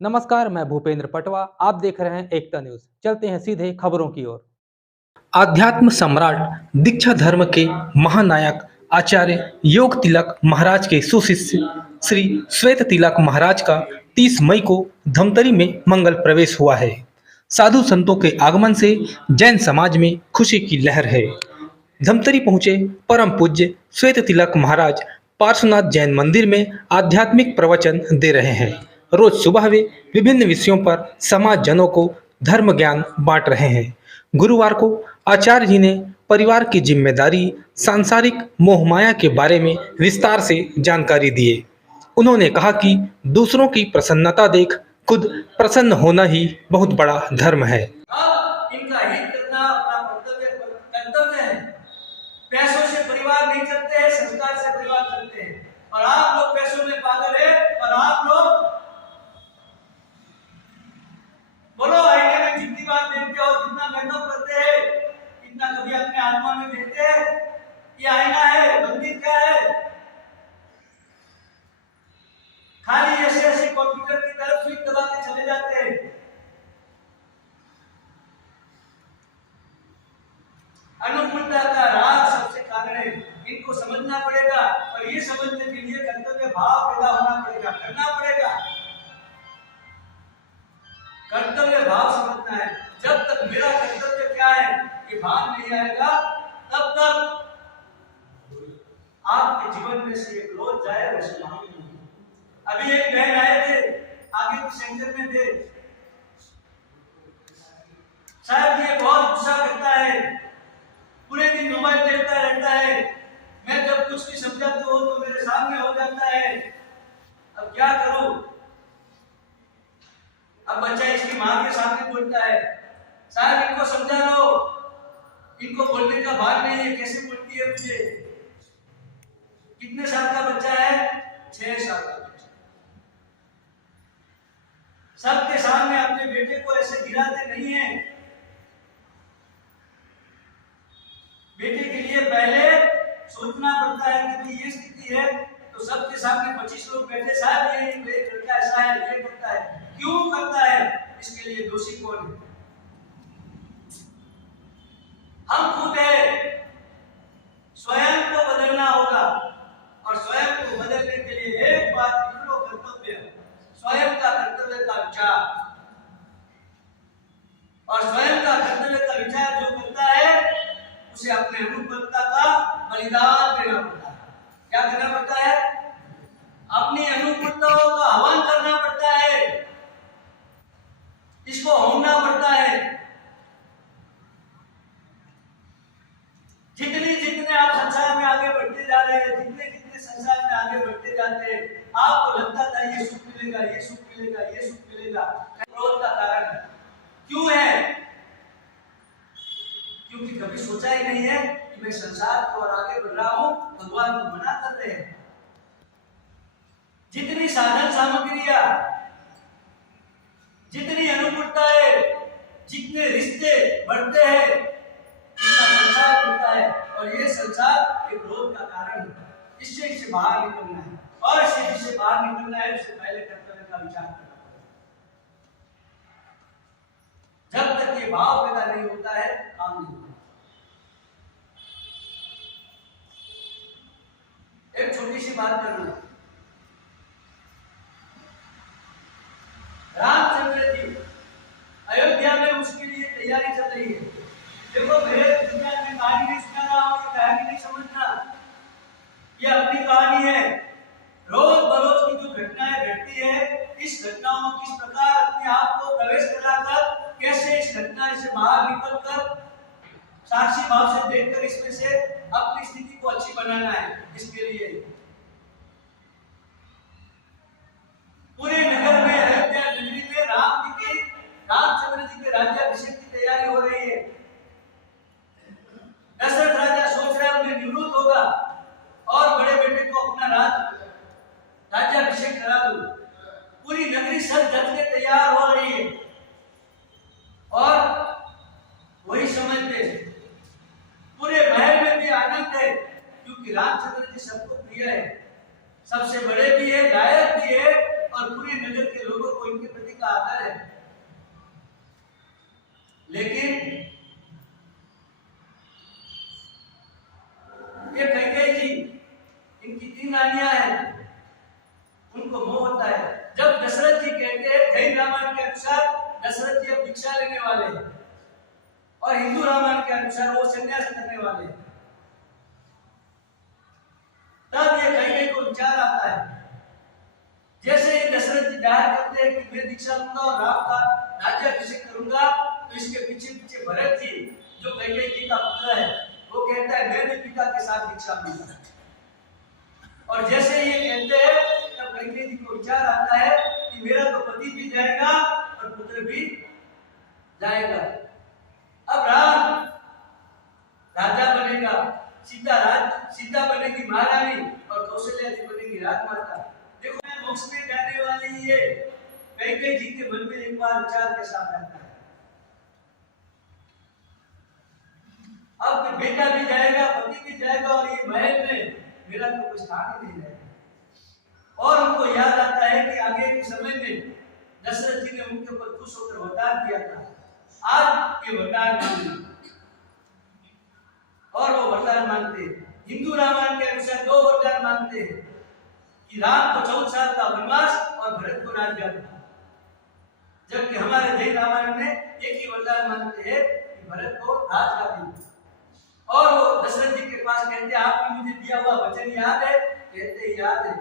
नमस्कार, मैं भूपेंद्र पटवा। आप देख रहे हैं एकता न्यूज। चलते हैं सीधे खबरों की ओर। आध्यात्म सम्राट दीक्षा धर्म के महानायक आचार्य योग तिलक महाराज के सुशिष्य श्री श्वेत तिलक महाराज का 30 मई को धमतरी में मंगल प्रवेश हुआ है। साधु संतों के आगमन से जैन समाज में खुशी की लहर है। धमतरी पहुंचे परम पूज्य श्वेत तिलक महाराज पार्श्वनाथ जैन मंदिर में आध्यात्मिक प्रवचन दे रहे हैं। रोज सुबह वे विभिन्न विषयों पर समाज जनों को धर्म ज्ञान बांट रहे हैं। गुरुवार को आचार्य जी ने परिवार की जिम्मेदारी, सांसारिक मोह माया के बारे में विस्तार से जानकारी दिए। उन्होंने कहा कि दूसरों की प्रसन्नता देख खुद प्रसन्न होना ही बहुत बड़ा धर्म है। इनका हित करना अपना कर्तव्य है। पैसों से परिवार नहीं चलते हैं, संस्कार से परिवार चलते हैं। और आप लोग पैसों में पागल है और आप लोग बोलो आईने में जितनी बार देखते हो, जितना मेकअप करते हैं, इतना कभी अपने आत्मा में देखते हैं? ये आईना है, मंदिर क्या है? खाली ऐसे ऐसे कंप्यूटर की तरफ स्विच दबा के चले जाते हैं। अनुकूलता का राग सबसे कारण है, इनको समझना पड़ेगा। और ये समझने के लिए कर्तव्य भाव पैदा होना पड़ेगा, करना पड़ेगा। कर्तव्य भाव समझना है। जब तक मेरा कर्तव्य क्या है ये भाव नहीं आएगा, तब तक आपके जीवन में से एक रोज जाए वैसे भाव नहीं। अभी एक बहन आए थे, आगे के सेंटर में थे। शायद ये बहुत गुस्सा करता है, पूरे दिन मोबाइल देखता रहता है। मैं जब कुछ भी समझाता हूँ तो मेरे सामने हो जाता है। अब क्या करूं? अब बच्चा इसकी मां के सामने बोलता है, साहब इनको समझा लो, इनको बोलने का भाग नहीं है, कैसे बोलती है मुझे। कितने साल का बच्चा है? 6 साल का बच्चा। सबके सामने अपने बेटे को ऐसे गिराते नहीं है। बेटे के लिए पहले सोचना पड़ता है कि भाई ये स्थिति है तो सबके सामने 25 लोग बैठे, साहब ये लड़का ऐसा है, ये करता है, क्यों करता है, इसके लिए दोषी कौन है? हम खुद है। स्वयं को बदलना होगा और स्वयं को बदलने के लिए एक बात लिख लो, कर्तव्य। स्वयं का कर्तव्य का विचार, और स्वयं का कर्तव्य का विचार जो करता है उसे अपने अनुकूलता का बलिदान देना पड़ता है। क्या करना पड़ता है? अपनी अनुकूलताओं का आह्वान करना पड़ता है, इसको होना पड़ता है। जितने जितने आप संसार में आगे बढ़ते जा रहे हैं, जितने जितने संसार में आगे बढ़ते जाते हैं, आपको लगता था ये सुख मिलेगा, ये सुख मिलेगा, ये सुख मिलेगा। क्रोध का कारण क्यों है? क्योंकि कभी सोचा ही नहीं है कि मैं संसार को और आगे बढ़ रहा हूं, भगवान को मना कर रहे हैं। जितनी साधन सामग्रियां, जितनी अनुकूलताएं, जितने रिश्ते बढ़ते हैं, इतना संसार बढ़ता है। और ये संसार एक क्रोध का कारण है। इससे बाहर निकलना है, और इससे बाहर निकलना है उससे पहले कर्तव्य का विचार करना पड़ेगा। जब तक ये भाव पैदा नहीं होता है, काम नहीं होता। एक छोटी सी बात करूंगा। रामचंद्र जी अयोध्या में उसके लिए तैयारी चल रही है। देखो, मेरे दुनिया में कहानी नहीं सुना रहा हूं, ये कहानी नहीं समझना, ये अपनी कहानी है। रोज बरोज की जो घटनाएं घटती है, इस घटनाओं को किस प्रकार अपने आप को प्रवेश कराकर, कैसे इस घटना से बाहर निकलकर साक्षी भाव से देखकर इसमें से अपनी स्थिति को अच्छी बनाना है। इसके लिए पूरे नगर में, अयोध्या नगरी में रामचंद्र जी के राज्याभिषेक की तैयारी हो रही है। दशरथ राजा सोच रहा है उन्हें निवृत्त होगा और बड़े बेटे को अपना राज्याभिषेक करा दूं। पूरी नगरी सज धज के तैयार हो रही है। और वही समय पे पूरे महल में भी आनंद है, क्योंकि रामचंद्र जी सबको प्रिय है। लोगों को इनके प्रति का आदर है, लेकिन ये कैकेयी जी, इनकी 3 रानियां हैं, उनको मोह होता है। जब दशरथ जी कहते हैं, जैन रामायण के अनुसार दशरथ जी अब भिक्षा लेने वाले हैं और हिंदू रामायण के अनुसार वो संन्यास करने वाले हैं, तब ये कैकेयी को विचार आता है। जैसे ही दशरथ जी जाहिर करते हैं कि मैं दीक्षा लूंगा और राम का राज्याभिषेक करूंगा, तो इसके पीछे पीछे भरत जी, जो कैकेयी जी का पुत्र है, वो कहता है मैं भी पिता के साथ दीक्षा लूंगा। और जैसे ये कहते हैं, तब कैकेयी जी को विचार आता है कि मेरा तो पति भी जाएगा और पुत्र भी जाएगा। अब राम राजा बनेगा, सीता बनेगी महारानी और कौशल्या जी बनेगी राजमाता। देखो, मोक्ष में जाने वाली ये कैकेयी जी के मन में एक बार विचार के साथ आता है, अब बेटा भी जाएगा, पति भी जाएगा और ये महल में मेरा तो कोई स्थान ही नहीं रहेगा। और उनको याद आता है कि आगे के समय में दशरथ जी ने उनके ऊपर खुश होकर वरदान दिया था, आज के वरदान मांगे, और वो वरदान मांगते हैं। हिंदू रामायण के अनुसार 2 वरदान मांगते हैं कि राम को 14 साल का वनवास और भरत को राज्याभिषेक, जबकि हमारे जैन रामायण में एक ही वरदान मांगते हैं कि भरत को राजगादी। और वो दशरथ जी के पास कहते हैं, आपने मुझे दिया हुआ वचन याद है? कहते याद है।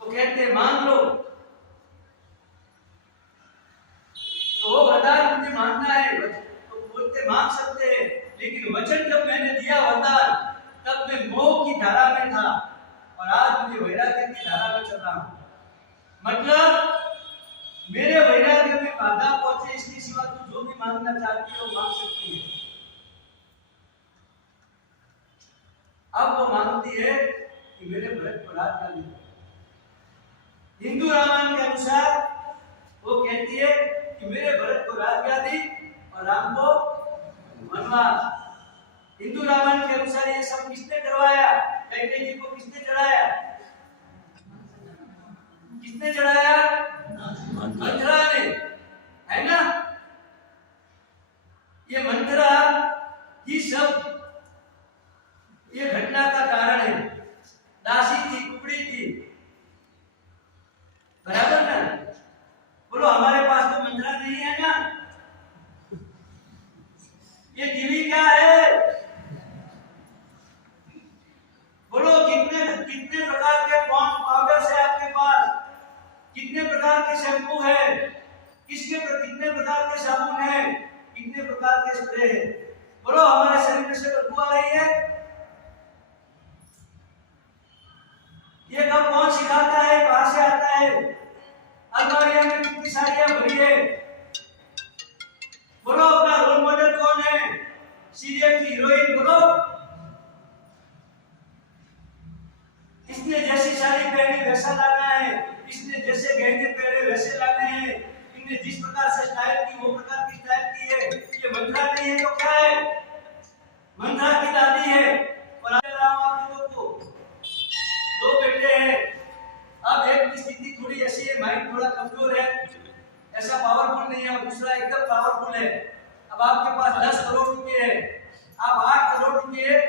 तो कहते मांग लो। तो वो वरदान मुझे मांगना है, तो बोलते मांग सकते हैं, लेकिन वचन जब मैंने दिया वरदान, तब मैं मोह की धारा में था और आज मुझे वैराग्य की धारा में चल रहा हूं। मतलब मेरे वैराग्य में बाधा पहुंचे, इसके सिवा तू जो भी मांगना चाहती है वो मांग सकती है। अब वो मांगती है कि मेरे भरत को राजगादी। हिंदू रामायण के अनुसार वो कहती है कि मेरे भरत को राजगादी और राम को वनवास। हिंदू रामायण के अनुसार ये सब किसने करवाया? कैकेयी जी को किसने चढ़ाया? किसने चढ़ाया? मंथरा ने, है ना? ये मंथरा ही सब ये घटना का कारण है। दासी थी, कुकड़ी थी, बराबर ना? बोलो हमारे पास तो मंथरा नहीं है ना? ये टीवी क्या है? बोलो कितने प्रकार के पाउडर है आपके पास? कितने प्रकार के शैम्पू है? कितने प्रकार के साबुन है? कितने प्रकार के स्प्रे है? बोलो हमारे शरीर में से बदबू आ रही है? ये कब कौन सिखाता है? कहां से आता है? अलमारियां में कितनी साड़ियां भरी है? बोलो अपना रोल मॉडल कौन है? सीरियल की हीरोइन बोलो। इसने जैसी साड़ी पहनी वैसा लाना है, इसने जैसे गहने पहने वैसे लाने हैं, इन्हें जिस प्रकार से स्टाइल की वो प्रकार की स्टाइल की है। ये मंथरा नहीं है तो क्या है? मंथरा की दादी है। और आप लोगों को 2 बेटे हैं। अब एक की स्थिति थोड़ी ऐसी है, माइंड थोड़ा कमजोर है, ऐसा पावरफुल नहीं है, और दूसरा एकदम पावरफुल है। अब आपके पास 10 करोड़ रुपए है, आप 8 करोड़ रुपए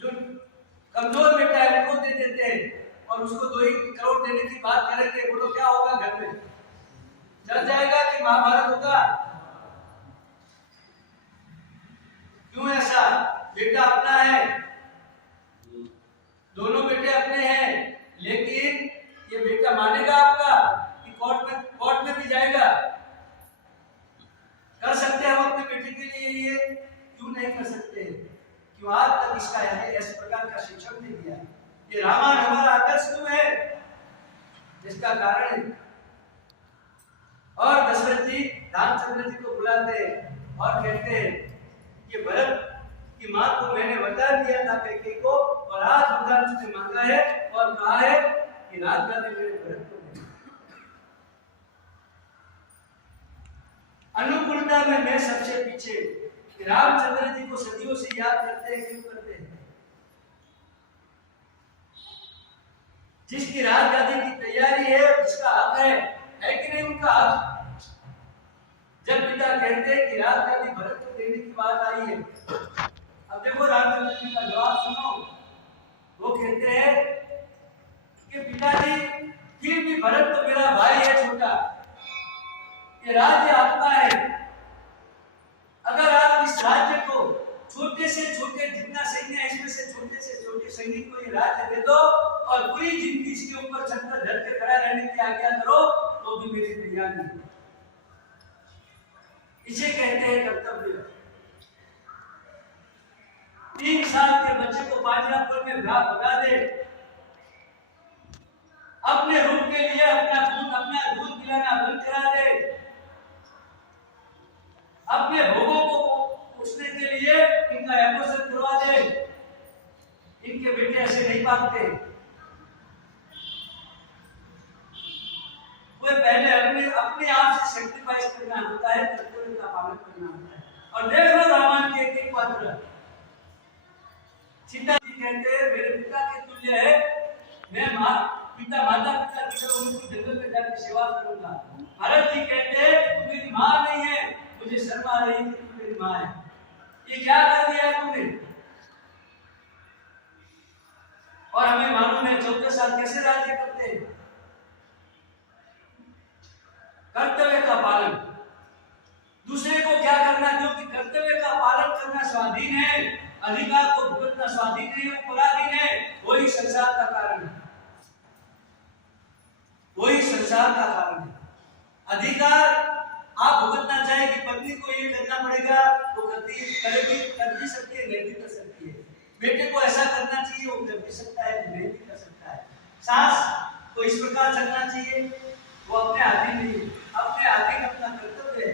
जो कमजोर बेटा है उनको दे देते हैं और उसको 2 ही करोड़ देने की बात करेंगे। बोलो क्या होगा घर में? चल जाएगा कि महाभारत होगा? क्यों ऐसा? बेटा अपना है, दोनों बेटे अपने हैं, लेकिन ये बेटा मानेगा आपका कि कोर्ट में भी जाएगा? कर सकते हैं हम अपने बेटे के लिए ये? क्यों नहीं कर सकते? क्यों आज तक इसका इस प्रकार का शिक्षण नहीं दिया? ये रामायण हमारा आदर्श क्यों है? इसका कारण है। और दशरथ जी रामचंद्र जी को बुलाते हैं और कहते हैं कि भरत की मां को मैंने वरदान दिया था कैकेयी को, और आज वरदान उसने मांगा है और कहा है कि राजगादी मेरे भरत को दे। अनुकूलता में मैं सबसे पीछे। रामचंद्र जी को सदियों से याद करते हैं, क्यों करते हैं? जिसकी राजगादी की तैयारी है, जिसका हक है कि नहीं उनका हक? जब पिता कहते हैं कि राजगादी भरत को देने की बात आई है, अब देखो रामचंद्र जी का जवाब सुनो। वो कहते हैं कि पिताजी फिर भी भरत तो मेरा भाई है छोटा, ये राज्य आपका है। अगर आप इस राज्य को छोटे से छोटे जितना सैन्य है इसमें से छोटे सैनिक को ये राज्य दे दो और पूरी जिंदगी इसके ऊपर छत्र धर के खड़ा रहने की आज्ञा करो तो भी मेरी तैयारी है। इसे कहते हैं कर्तव्य। 3 साल के बच्चे को पांजरापुर में भगा दे, अपने रूप के लिए अपना दूध पिलाना बंद करा दे, अपने भोगों को पूछने के लिए इनका एपोसन करवा दे। इनके बेटे ऐसे नहीं पाते। वो पहले अपने आप से सैक्रिफाइस करना होता है, कर्तव्य का पालन करना होता है। और देख लो रामायण के एक पात्र सीता जी कहते हैं मेरे पिता के तुल्य है, मैं पिता माता पिता की तरह उनकी जंगल में जाकर सेवा करूंगा। भरत जी कहते हैं तू मेरी माँ नहीं है, मुझे शर्म आ रही है कि तू मेरी माँ है। ये क्या कर दिया तुमने? और हमें मालूम है 14 साल कैसे राज्य करते हैं। कर्तव्य का पालन, दूसरे को क्या करना, क्योंकि कर्तव्य का पालन करना स्वाधीन है, अधिकार को भुगतना स्वाधीन नहीं है, पराधीन है। वही संसार का कारण है, वही संसार का कारण है। अधिकार आप भुगतना चाहे कि पत्नी को ये करना पड़ेगा, वो कर भी सकती है, नहीं भी कर सकती है। बेटे को ऐसा करना चाहिए, वो कर भी सकता है, नहीं भी कर सकता है। सास को इस प्रकार चलना चाहिए, वो अपने अधीन नहीं है, अपने अधीन अपना कर्तव्य है।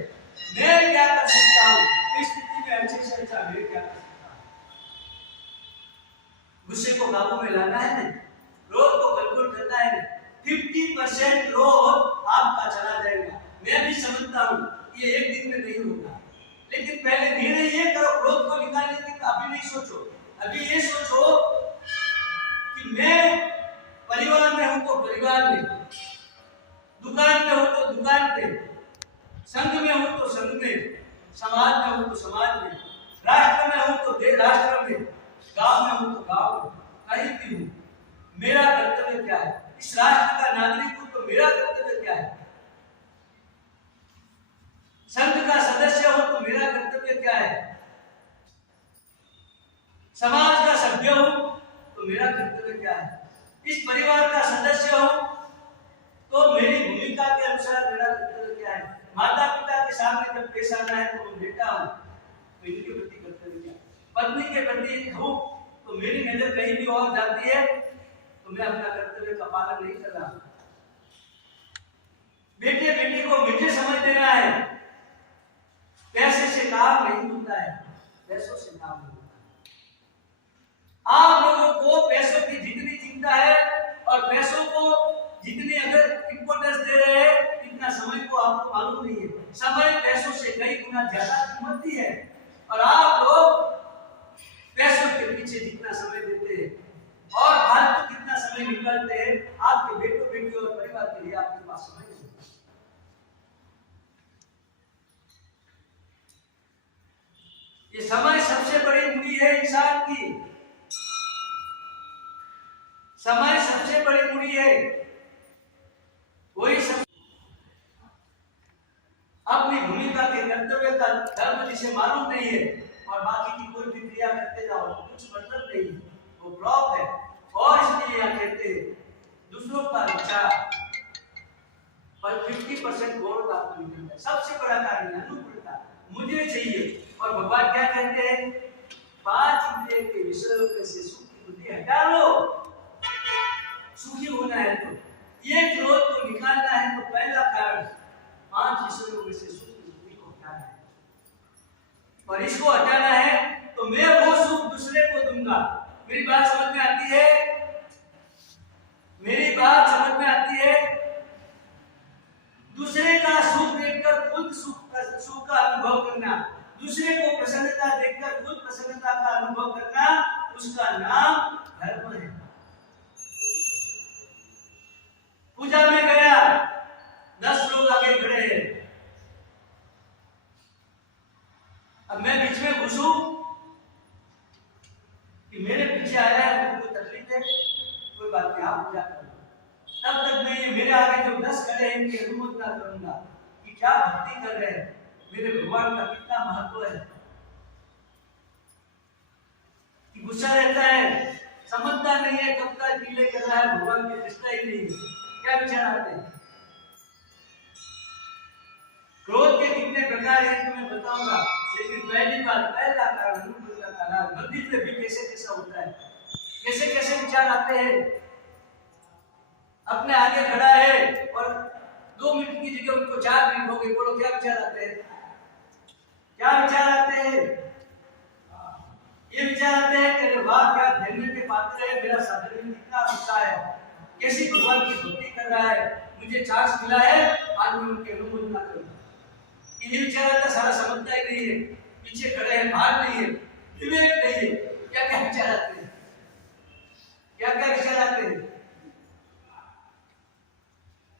मैं क्या कर सकता हूँ इस स्थिति में, अच्छे से अच्छा मैं क्या कर सकता हूँ। गुस्से को काबू में लाना है, क्रोध को कंट्रोल करना है। 50% क्रोध आपका चला जाएगा। मैं भी समझता हूँ ये एक दिन में नहीं होगा, लेकिन पहले निर्णय ये करो क्रोध को निकालने की। अभी नहीं सोचो, अभी ये सोचो कि मैं परिवार में हूँ तो परिवार में, दुकान में हूँ तो दुकान पे, संघ में हूँ तो संघ में, समाज में हूँ तो समाज में, राष्ट्र में हूँ तो राष्ट्र में, गांव में हूँ तो गांव में, कहीं भी हूँ मेरा कर्तव्य क्या है? इस राष्ट्र का नागरिक हूँ तो मेरा कर्तव्य क्या है? संघ का सदस्य हो तो मेरा कर्तव्य क्या है? समाज का सभ्य हूं तो मेरा कर्तव्य क्या है? इस परिवार का सदस्य हूं तो मेरी भूमिका के अनुसार मेरा कर्तव्य क्या है? माता पिता के सामने जब पेश आना है तो मैं बेटा हूं तो इनके प्रति कर्तव्य क्या है? पत्नी के प्रति हूं तो मेरी नजर कहीं भी और जाती है तो मैं अपना कर्तव्य का पालन नहीं कर रहा। बेटे बेटी को मुझे समझ देना है। पैसे से काम नहीं होता है, पैसों से काम नहीं होता है। आप लोगों को पैसों की जितनी चिंता है और पैसों को जितनी अगर इंपॉर्टेंस दे रहे हैं, इतना समय को आपको मालूम नहीं है। समय पैसों से कई गुना ज्यादा कीमती है और आप लोग पैसों के पीछे जितना समय देते हैं और फालतू कितना समय निकालते हैं, आपके बेटों बेटी और परिवार के लिए आपके पास समय नहीं। ये समय सबसे बड़ी मूड़ी है इंसान की, समय सबसे बड़ी मूड़ी है। वही सब अपनी भूमिका के कर्तव्य का धर्म जिसे मालूम नहीं है और बाकी की कोई भी क्रिया करते जाओ कुछ मतलब नहीं, वो ब्लॉक है। और इसलिए यहाँ कहते हैं दूसरों का विचार पर 50% गौरव आपको मिलता है। सबसे बड़ा कारण है अनुकूलता, मुझे चाहिए। और भगवान क्या कहते हैं? 5 इंद्रिय के विषयों में से सुख की बुद्धि हटा लो। सुखी होना है तो ये क्रोध को निकालना है तो पहला कारण 5 विषयों में से सुख की बुद्धि को हटाना है। और इसको हटाना है तो मैं वो सुख दूसरे को दूंगा। मेरी बात समझ में आती है? मेरी बात समझ में आती है? दूसरे का सुख देखकर खुद सुख का अनुभव करना, दूसरे को प्रसन्नता देखकर खुद प्रसन्नता का अनुभव करना, उसका नाम धर्म है। इसलिए मेरे आगे जो 10 खड़े हैं इनकी अनुमोदना करूंगा कि क्या भक्ति कर रहे हैं, मेरे भगवान का कितना महत्व है। कि गुस्सा रहता है, समझता नहीं है, कब तक पीले कर रहा है, भगवान की निष्ठा ही नहीं है, क्या विचार आते हैं। क्रोध के कितने प्रकार हैं तो मैं बताऊंगा, लेकिन पहली बात, पहला कारण मंदिर में भी कैसे कैसा होता है, कैसे कैसे विचार आते हैं। अपने आगे खड़ा है और 2 मिनट की जगह उनको 4 मिनट हो गए, बोलो क्या विचार आते हैं, क्या विचार आते हैं। ये विचार आते हैं कि वाह क्या धन्य के पात्र है, मेरा साधन में कितना अच्छा है, कैसी भगवान की भक्ति कर रहा है, मुझे चांस मिला है, आज मैं उनके अनुमोदना करूंगा। ये विचार आता, सारा समझता ही नहीं है, पीछे खड़े हैं, भाग नहीं है, विवेक नहीं है, क्या क्या विचार आते हैं, क्या क्या विचार आते हैं।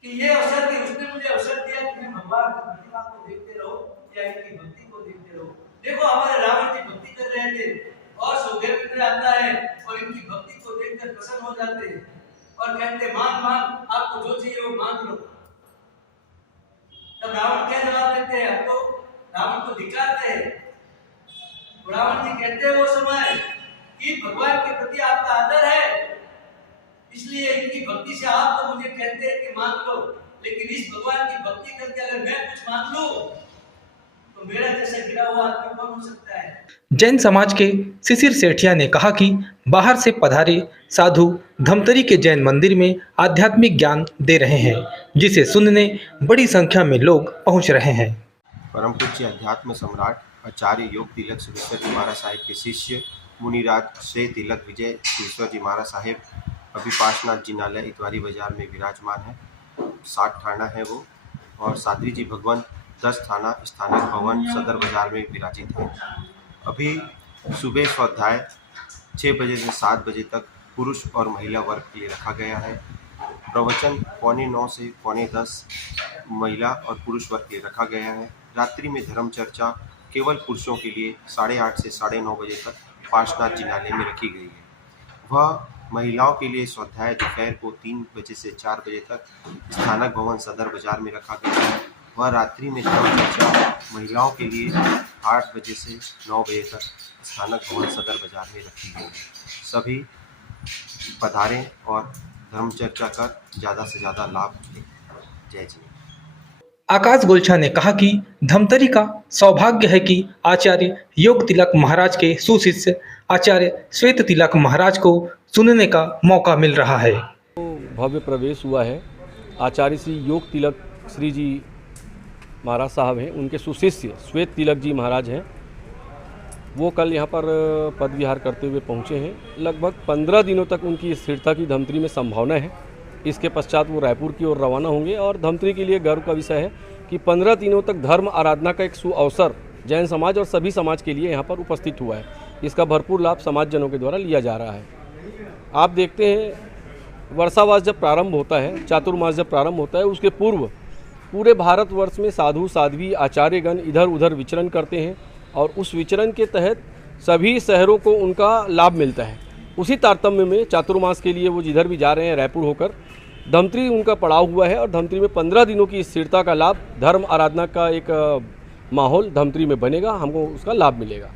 कि ये अवसर दिया, उसने मुझे अवसर दिया कि मैं भगवान की प्रतिमा को देखते रहो या इनकी भक्ति को देखते रहो। देखो हमारे रावण जी भक्ति कर रहे थे और सौदेव आता है और इनकी भक्ति को देखकर प्रसन्न हो जाते हैं और कहते मांग मांग, आपको जो चाहिए वो मांग लो। तब रावण क्या जवाब देते हैं, अब तो रावण को धिक्कारते हैं। रावण जी कहते हैं वो समय कि भगवान के प्रति आपका आदर है, इसलिए इनकी भक्ति से आप तो मुझे कहते हैं कि मांग लो, लेकिन इस भगवान की भक्ति करके अगर मैं कुछ मांग लूं तो मेरा जैसा गिरा हुआ आदमी कौन हो सकता है। जैन समाज के शिशिर सेठिया ने कहा कि बाहर से पधारे साधु धमतरी के जैन मंदिर में आध्यात्मिक ज्ञान दे रहे हैं, जिसे सुनने बड़ी संख्या में लोग पहुंच रहे हैं। परम पूज्य अध्यात्म सम्राट आचार्य योग तिलक सिद्धेश्वर जी महाराज साहिब के शिष्य मुनिराज श्री तिलक विजय सिद्धेश्वर जी महाराज साहिब अभी पार्श्वनाथ जिनालय इतवारी बाजार में विराजमान है। 60 थाना है वो, और सादरी जी भगवान 10 थाना स्थानिक भवन सदर बाजार में विराजित है। अभी सुबह स्वाध्याय 6 बजे से 7 बजे तक पुरुष और महिला वर्ग के लिए रखा गया है। प्रवचन 8:45 से 8:10 महिला और पुरुष वर्ग के लिए रखा गया है। रात्रि में धर्म चर्चा केवल पुरुषों के लिए 8:30 से 9:30 बजे तक पार्श्वनाथ जिनालय में रखी गई है। वह महिलाओं के लिए स्वाध्याय दोपहर को 3 बजे से 4 बजे तक स्थानक भवन सदर बाजार में रखा गया है। वह रात्रि में धर्म चर्चा महिलाओं के लिए 8 बजे से 9 बजे तक स्थानक भवन सदर बाजार में रखी गई है। सभी पधारें और धर्म चर्चा कर ज़्यादा से ज़्यादा लाभ लें। जय जी। आकाश गोलछा ने कहा कि धमतरी का सौभाग्य है कि आचार्य योग तिलक महाराज के सुशिष्य आचार्य श्वेत तिलक महाराज को सुनने का मौका मिल रहा है। भव्य प्रवेश हुआ है। आचार्य श्री योग तिलक श्री जी महाराज साहब हैं, उनके सुशिष्य श्वेत तिलक जी महाराज हैं। वो कल यहाँ पर पद विहार करते हुए पहुँचे हैं। लगभग 15 दिनों तक उनकी स्थिरता की धमतरी में संभावना है। इसके पश्चात वो रायपुर की ओर रवाना होंगे और धमतरी के लिए गर्व का विषय है कि 15 दिनों तक धर्म आराधना का एक सुअवसर जैन समाज और सभी समाज के लिए यहाँ पर उपस्थित हुआ है। इसका भरपूर लाभ समाजजनों के द्वारा लिया जा रहा है। आप देखते हैं वर्षावास जब प्रारंभ होता है, चातुर्मास जब प्रारंभ होता है, उसके पूर्व पूरे भारतवर्ष में साधु साध्वी आचार्यगण इधर उधर विचरण करते हैं और उस विचरण के तहत सभी शहरों को उनका लाभ मिलता है। उसी तारतम्य में चातुर्मास के लिए वो जिधर भी जा रहे हैं रायपुर होकर, धमतरी उनका पड़ाव हुआ है और धमतरी में 15 दिनों की स्थिरता का लाभ, धर्म आराधना का एक माहौल धमतरी में बनेगा, हमको उसका लाभ मिलेगा।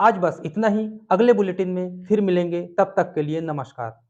आज बस इतना ही। अगले बुलेटिन में फिर मिलेंगे, तब तक के लिए नमस्कार।